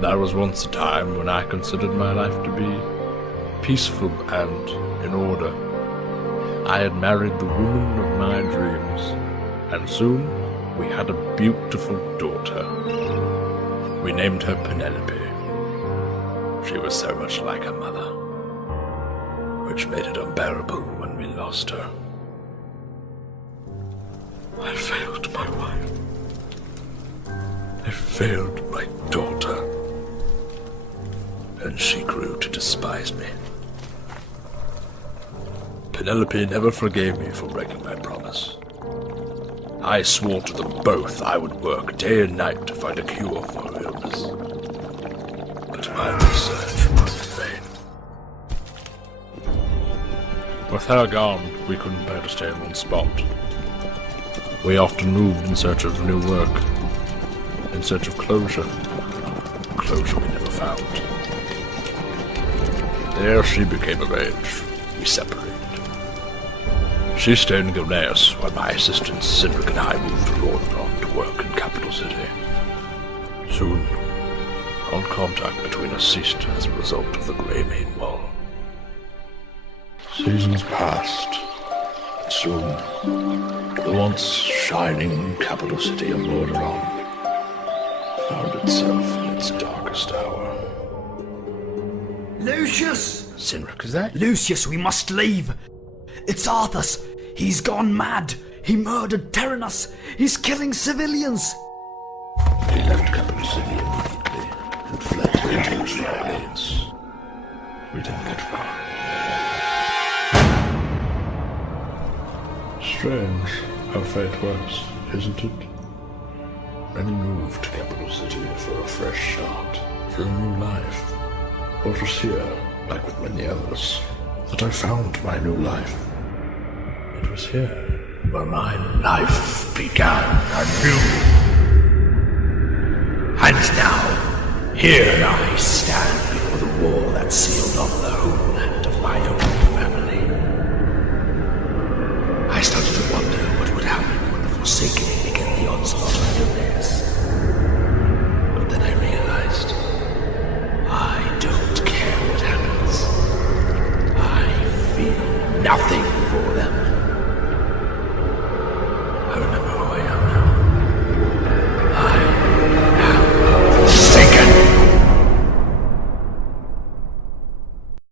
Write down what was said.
There was once a time when I considered my life to be peaceful and in order. I had married the woman of my dreams, and soon we had a beautiful daughter. We named her Penelope. She was so much like her mother, which made it unbearable when we lost her. I failed my wife. I failed my daughter. And she grew to despise me. Penelope never forgave me for breaking my promise. I swore to them both I would work day and night to find a cure for her illness. But my research was in vain. With her gone, we couldn't bear to stay in one spot. We often moved in search of new work, in search of closure. Closure we never found. There she became of age. We separated. She stayed in Gilneas, while my assistants, Cindric and I, moved to Lordaeron to work in Capital City. Soon, all contact between us ceased as a result of the Grey Main Wall. Seasons passed, and soon, the once shining capital city of Lordaeron found itself in its darkest hour. Lucius! Cindric, is that? Lucius, we must leave! It's Arthas! He's gone mad! He murdered Terenas! He's killing civilians! He left Capital City immediately and fled to the ancient plains. We didn't get far. Strange how fate works, isn't it? Many moved to Capital City for a fresh start, for a new life. But it was here, like with many others, that I found my new life. It was here where my life began anew. And now, here I stand before the wall that sealed off the homeland of my only family. I started to wonder what would happen when the Forsaken began the onslaught on Gilneas. But then I realized, I don't care what happens. I feel nothing for them.